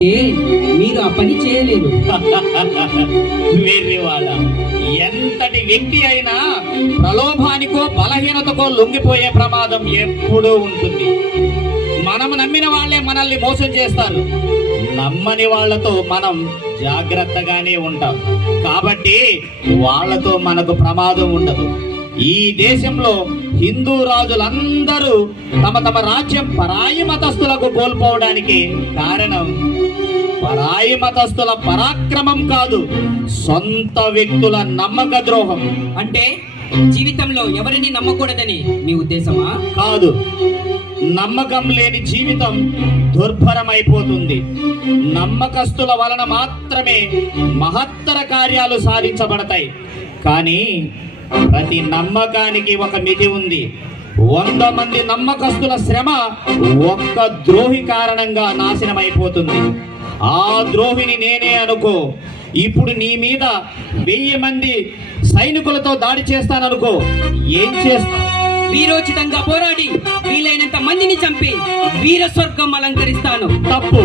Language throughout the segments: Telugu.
మీరు ఆ పని చేయలేరు. వేరేవాళ్ళ ఎంతటి వ్యక్తి అయినా ప్రలోభానికో బలహీనతకో లొంగిపోయే ప్రమాదం ఎప్పుడూ ఉంటుంది. మనం నమ్మిన వాళ్ళే మనల్ని మోసం చేస్తారు. నమ్మని వాళ్ళతో మనం జాగ్రత్తగానే ఉంటాం. కాబట్టి వాళ్ళతో మనకు ప్రమాదం ఉండదు. ఈ దేశంలో హిందూ రాజులందరూ తమ తమ రాజ్యం పరాయి మతస్థులకు కోల్పోవడానికి కారణం పరాయి మతస్థుల పరాక్రమం కాదు, సొంత వ్యక్తుల నమ్మక ద్రోహం. అంటే జీవితంలో ఎవరిని నమ్మకూడదని మీ ఉద్దేశమా? కాదు, నమ్మకం లేని జీవితం దుర్భరమైపోతుంది. నమ్మకస్తుల వలన మాత్రమే మహత్తర కార్యాలు సాధించబడతాయి. కానీ ప్రతి నమ్మకానికి ఒక మితి ఉంది. 100 మంది నమ్మకస్తుల శ్రమ ఒక్క ద్రోహి కారణంగా నాశనమైపోతుంది. ఆ ద్రోహిని నేనే అనుకో. ఇప్పుడు నీ మీద 1000 మంది సైనికులతో దాడి చేస్తాననుకో, ఏం చేస్తా? వీరోచితంగా పోరాడి వీలైనంత మందిని చంపి వీర స్వర్గం అలంకరిస్తాను. తప్పు.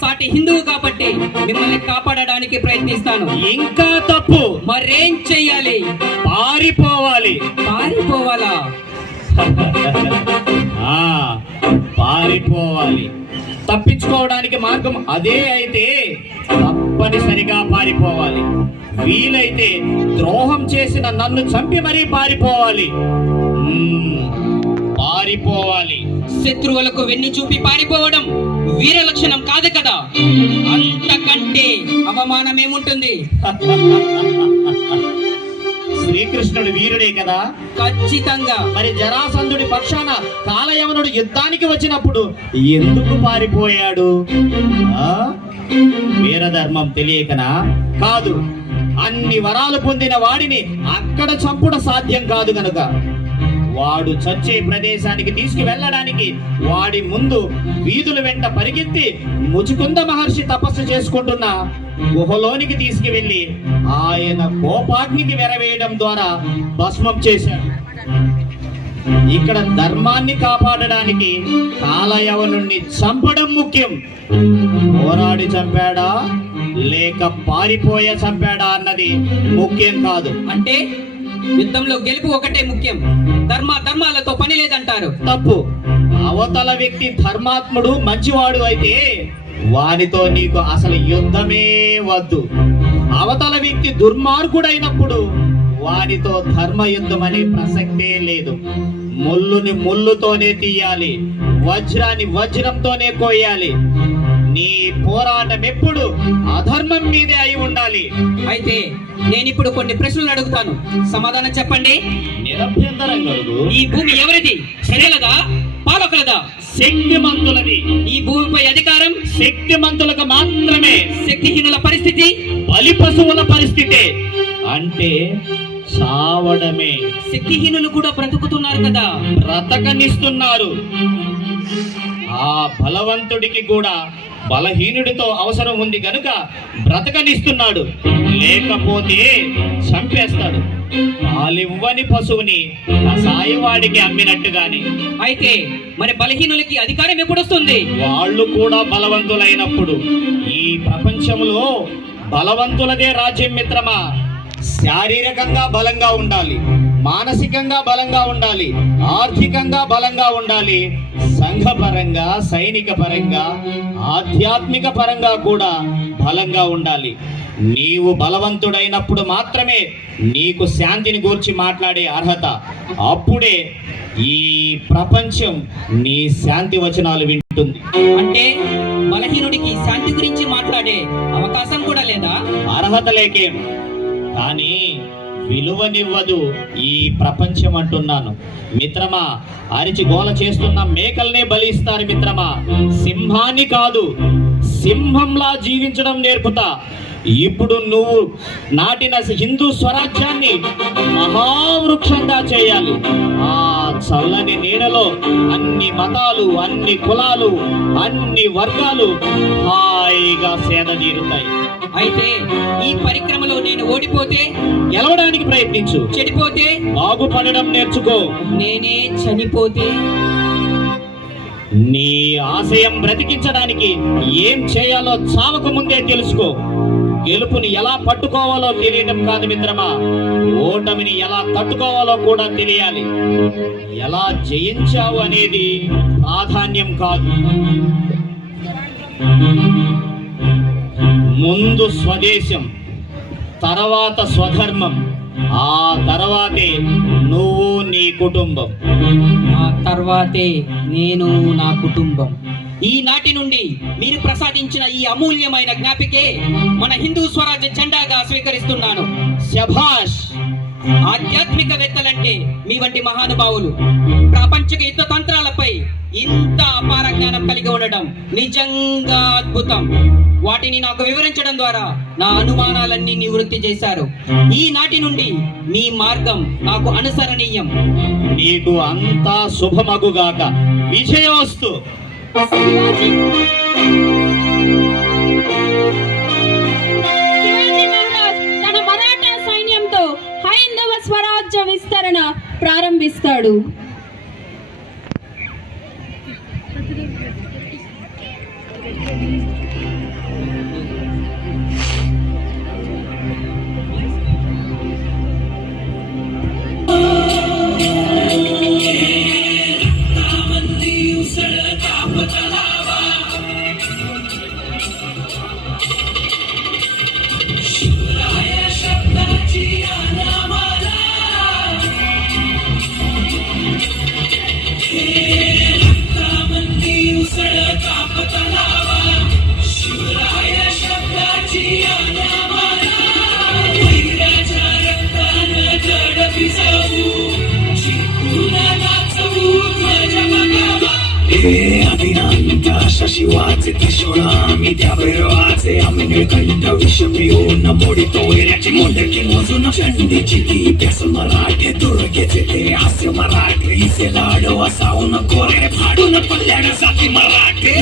సాటి హిందువు కాబట్టి మిమ్మల్ని కాపాడడానికి ప్రయత్నిస్తాను. ఇంకా తప్పు. మరేం చెయ్యాలి? పారిపోవాలి. పారిపోవాలా? పారిపోవాలి. తప్పించుకోవడానికి మార్గం అదే అయితే తప్పనిసరిగా పారిపోవాలి. వీలైతే ద్రోహం చేసిన నన్ను చంపి మరీ పారిపోవాలి. పారిపోవాలి. శత్రువులకు వెన్ను చూపి పారిపోవడం వీర లక్షణం కాదు కదా. అంతకంటే అవమానం ఏముంటుంది? శ్రీకృష్ణుడు వీరుడే కదా. ఖచ్చితంగా. మరి జరాసంధుడి పక్షాన కాలయవనుడు యుద్ధానికి వచ్చినప్పుడు ఎందుకు పారిపోయాడు? వీరధర్మం తెలియకనా? కాదు, అన్ని వరాలు పొందిన వాడిని అక్కడ చంపుట సాధ్యం కాదు గనుక. వాడు చచ్చే ప్రదేశానికి తీసుకువెళ్ళడానికి వాడి ముందు వీధుల వెంట పరిగెత్తి ముచుకుంద మహర్షి తపస్సు చేసుకుంటున్న గుహలోనికి తీసుకువెళ్ళి ఆయన కోపాగ్నికి వెరవేయడం ద్వారా భస్మం చేశాడు. ఇక్కడ ధర్మాన్ని కాపాడడానికి కాలయవనుణ్ణి చంపడం ముఖ్యం. పోరాడి చంపాడా లేక పారిపోయే చంపాడా అన్నది ముఖ్యం కాదు. అంటే యుద్ధంలో గెలుపు ఒకటే ముఖ్యం, ధర్మాలతో పని లేదంటారు. తప్పు. అవతల వ్యక్తి ధర్మాత్ముడు మంచివాడు అయితే వానితో నీకు అసలు యుద్ధమే వద్దు. అవతల వ్యక్తి దుర్మార్గుడైనప్పుడు వానితో ధర్మ యుద్ధం అనే ప్రసక్తే లేదు. ముళ్ళుని ముళ్ళుతోనే తీయాలి, వజ్రాన్ని వజ్రంతోనే కోయాలి. నీ పోరాటం ఎప్పుడు అధర్మం మీదే అయి ఉండాలి. అయితే నేనిప్పుడు కొన్ని ప్రశ్నలు అడుగుతాను, సమాధానం చెప్పండి. నిరభ్యంతరం కలుగు. ఈ భూమి ఎవరిది? ప్రజలదా పాలకులదా? శక్తిమంతులది. ఈ భూమిపై అధికారం శక్తిమంతులకు మాత్రమే. శక్తిహీనుల పరిస్థితి బలి పశువుల పరిస్థితి. అంటే చావడమే. శక్తిహీనులు కూడా బ్రతుకుతున్నారు కదా. బ్రతకనిస్తున్నారు. ఆ బలవంతుడికి కూడా బలహీనుడితో అవసరం ఉంది గనుక బ్రతకనిస్తున్నాడు. లేకపోతే చంపేస్తాడు. పాలివ్వని పశువుని కసాయవాడికి అమ్మినట్టుగాని. అయితే మరి బలహీనులకి అధికారం ఎప్పుడు వస్తుంది? వాళ్ళు కూడా బలవంతులైనప్పుడు. ఈ ప్రపంచంలో బలవంతులదే రాజ్యం మిత్రమా. శారీరకంగా బలంగా ఉండాలి, మానసికంగా బలంగా ఉండాలి, ఆర్థికంగా బలంగా ఉండాలి, సంఘపరంగా, సైనిక పరంగా, ఆధ్యాత్మిక పరంగా కూడా బలంగా ఉండాలి. నీవు బలవంతుడైనప్పుడు మాత్రమే నీకు శాంతిని గూర్చి మాట్లాడే అర్హత. అప్పుడే ఈ ప్రపంచం నీ శాంతి వచనాలు వింటుంది. అంటే బలహీనుడికి శాంతి గురించి మాట్లాడే అవకాశం కూడా లేదా? అర్హత లేకేం, కానీ విలువనివ్వదు ఈ ప్రపంచం అంటున్నాను మిత్రమా. అరిచి గోల చేస్తున్న మేకల్నే బలిస్తారు మిత్రమా, సింహాన్ని కాదు. సింహంలా జీవించడం నేర్పుతా. ఇప్పుడు నువ్వు నాటిన హిందూ స్వరాజ్యాన్ని మహావృక్షంగా చేయాలి. ఆ చల్లని నీడలో అన్ని మతాలు, అన్ని కులాలు, అన్ని వర్గాలు హాయిగా సేద తీరుతాయి. అయితే ఈ పరిక్రమలో నేను ఓడిపోతే? గెలవడానికి ప్రయత్నించు. చెడిపోతే? బాగుపడడం నేర్చుకో. నేనే చనిపోతే? నీ ఆశయం బ్రతికించడానికి ఏం చేయాలో చావక ముందే తెలుసుకో. గెలుపుని ఎలా పట్టుకోవాలో తెలియడం కాదు మిత్రమా, ఓటమిని ఎలా తట్టుకోవాలో కూడా తెలియాలి. ఎలా జయించావు అనేది ప్రాధాన్యం కాదు, ముందు స్వదేశం, తర్వాత స్వధర్మం, ఆ తర్వాతే నువ్వు నీ కుటుంబం. ఆ తర్వాతే నేను నా కుటుంబం. ఈనాటి నుండి మీరు ప్రసాదించిన ఈ అమూల్యమైన జ్ఞాపికే మన హిందూ స్వరాజ్య జెండాగా స్వీకరిస్తున్నాను. శభాష్! ఆధ్యాత్మికవేత్తలంటే మీ వంటి మహానుభావులు ప్రాపంచిక యుద్ధ తంత్రాలపై ఇంత అపార జ్ఞానం కలిగి ఉండడం నిజంగా అద్భుతం. వాటిని నాకు వివరించడం ద్వారా నా అనుమానాలన్నీ నివృత్తి చేశారు. ఈనాటి నుండి మీ మార్గం నాకు అనుసరణీయం. నీకు అంతా శుభమగుగాక. విజయోస్తు. శివాజీ మహారాజ్ తన మరాఠా సైన్యంతో హైందవ స్వరాజ్య విస్తరణ ప్రారంభిస్తాడు. शशिवाचे किशोरा मी त्या भैरवाचे आम्ही निळकंठ विषपिऊन मोडितो वैऱ्याची मोंडकी मोजून चंडीची ती प्यास मराठे दुर्गेचे ते हास्य मराठे इसे लाडो असावून कोरे फाडून पल्ल्यानं जाती मराठे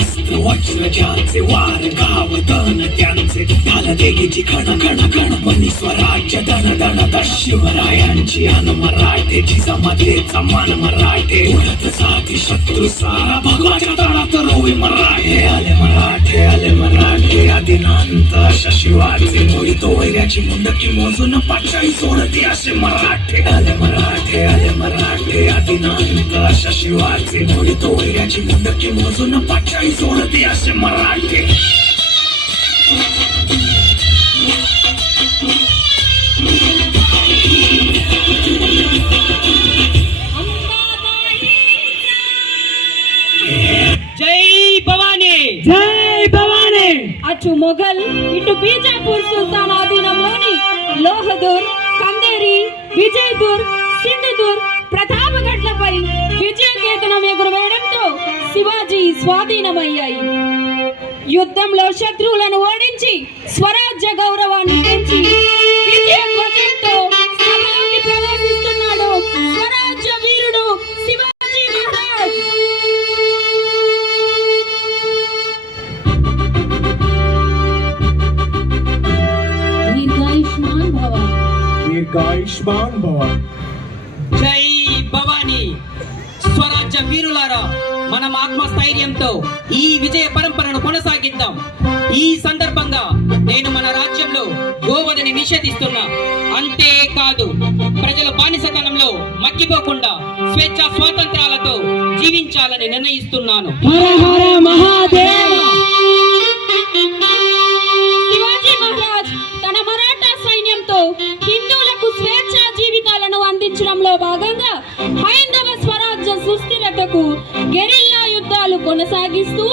अस्त्र वज्र ज्यांचे वार गाव दन त्यांचे ढाल देगीची खण खण खण मनी स्वराज्य दन दन द शिवरायांची अन मराठे जिजामातेचा मान मराठे उडत जाती शत्रू सारा भगवाच्या तळात रोवी मराठे आले मराठे आदिनांत अशा शिवाचे मोडितो वैऱ्याची मुंडकी मोजून पाचाई सोडते असे मराठे आले मराठे आदिनांत अशा शिवाचे मोडितो वैऱ्याची मुंडकी मोजून पाचाई सोडते असे मराठे. జై భవానీ! జై భవానీ! అటు మొఘల్ ఇటు బీజాపూర్ సుల్తాన్ ఆధీనంలోని లోహదూర్, కందేరి, విజయపూర్, సింధుదూర్, ప్రతాపగఢ్లపై విజయకేతనం ఎగురవేయడంతో శివాజీ స్వాధీనమయ్యాయి. యుద్ధంలో శత్రువులను ఓడించి స్వరాజ్య గౌరవాన్ని పెంచి విజయ ధ్వజంతో సభలోకి ప్రవేశిస్తున్నాడు స్వరాజ్య వీరుడు శివాజీ మహారాజ్. దీర్ఘాయుష్మాన్ భవ. జై భవానీ! స్వరాజ్య వీరులారా, మనం ఆత్మస్థైర్యంతో ఈ విజయ పరంపరను కొనసాగిద్దాం. ఈ సందర్భంగా నేను మన రాజ్యంలో గోవధని నిషేధిస్తున్నా. అంతేకాదు, ప్రజలు బానిసతనంలో మగ్గిపోకుండా స్వేచ్ఛ స్వాతంత్రాలతో జీవించాలని నిర్ణయిస్తున్నాను. శివాజీ మహారాజ్ తన మరాఠా సైన్యంతో హిందువులకు స్వేచ్ఛా జీవితాలను అందించడంలో భాగంగా హైందవ స్వరాజ్య సుస్థిరతకు గెరిల్లా యుద్ధాలు కొనసాగిస్తూ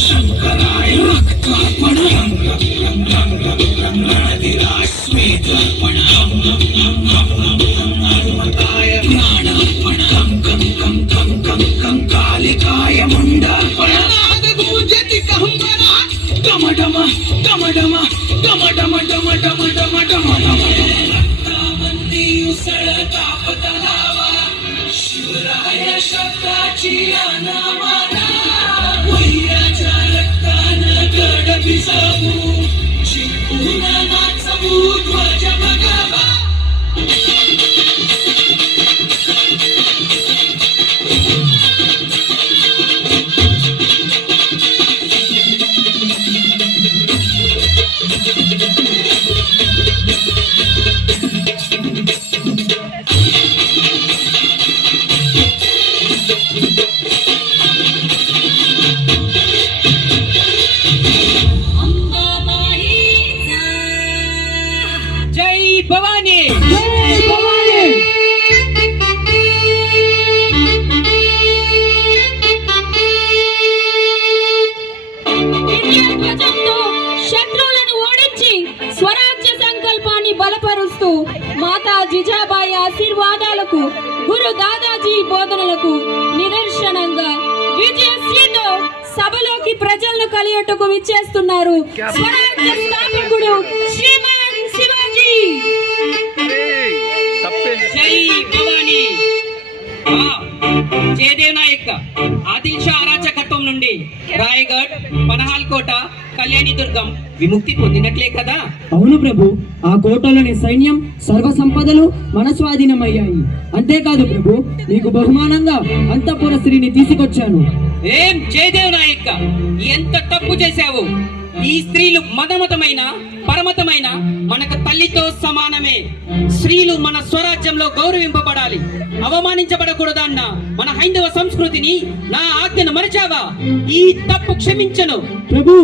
शंकराय रक्तार्पण स्वेदार्पण हनुमताय प्राणार्पण कालिकाय मुंडार्पण गूंजति कंबरा डम डम डम डम डम डम डम डम डम डम डम रक्तामंदी उसळ स्वराज्याची अनावरा वैराच्या रक्तानं गड भिजवू जिंकून नाचवू ध्वज भगवा जय भवानी ధ్వజంతో శత్రువులను ఓడించి స్వరాజ్య సంకల్పాన్ని బలపరుస్తూ మాతా జిజాబాయి ఆశీర్వాదాలకు గురు దాదాజీ బోధనలకు నిదర్శనంగా విజయశ్రీతో సభలోకి ప్రజలను కలియటకు విచ్చేస్తున్నారు స్వరాజ్య స్థాపకుడు శ్రీమాన్ శివాజీ. జై భవానీ. జయదేవ్ నాయక్ ఆదిల్ షా అరాచకత్వం నుండి రాయగఢ్, పనహాల్కోట, కళ్యాణి దుర్గం విముక్తి పొందినట్లే కదా? అవును ప్రభు, ఆ కోటలోని సైన్యం సర్వ సంపదలు మన స్వాధీనమయ్యాయి. అంతేకాదు ప్రభు, నీకు బహుమానంగా అంతఃపుర స్త్రీని తీసుకొచ్చాను. ఏం జయదేవ్ నాయక్, ఎంత తప్పు చేశావు? ఈ స్త్రీలు మదమతమైన పరమతమైన మనకు తల్లితో సమానమే. స్త్రీలు మన స్వరాజ్యంలో గౌరవింపబడాలి, అవమానించబడకూడదన్న మన హైందవ సంస్కృతిని నా ఆజ్ఞను మరిచావా? ఈ తప్పు క్షమించను. ప్రభు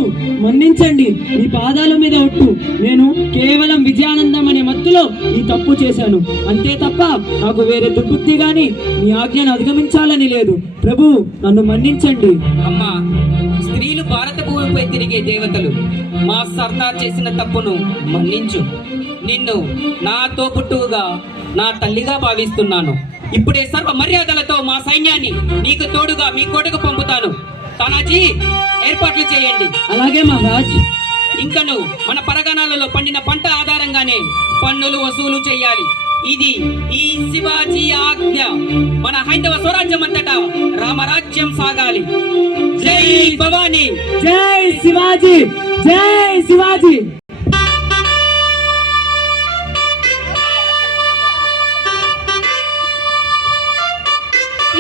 మన్నించండి, మీ పాదాల మీద ఒట్టు. నేను కేవలం విజయానందం అనే మత్తులో ఈ తప్పు చేశాను, అంతే తప్ప నాకు వేరే దుర్బుద్ధి గాని మీ ఆజ్ఞను అధిగమించాలని లేదు. ప్రభు నన్ను మన్నించండి. అమ్మా, స్త్రీలు భారత భూమిపై తిరిగే దేవతలు. మా సర్దార్ చేసిన తప్పును మన్నించు. నిన్ను నా తోబుట్టువుగా, నా తల్లిగా భావిస్తున్నాను. ఇప్పుడే సర్వ మర్యాదలతో మా సైన్యాన్ని నీకు తోడుగా మీ కోటకు పంపుతాను. తానాజీ, ఏర్పాట్లు చేయండి. అలాగే మహారాజ్. ఇంకను మన పరగణాలలో పండిన పంట ఆధారంగానే పన్నులు వసూలు చేయాలి. ఇది ఈ శివాజీ ఆజ్ఞ. మన హైందవ స్వరాజ్యం అంతటా రామరాజ్యం సాగాలి. జై భవానీ. జై శివాజీ, జై శివాజీ.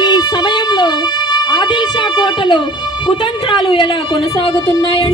ఈ సమయంలో ఆదిల్ షా కోటలో కుతంత్రాలు ఎలా కొనసాగుతున్నాయంటే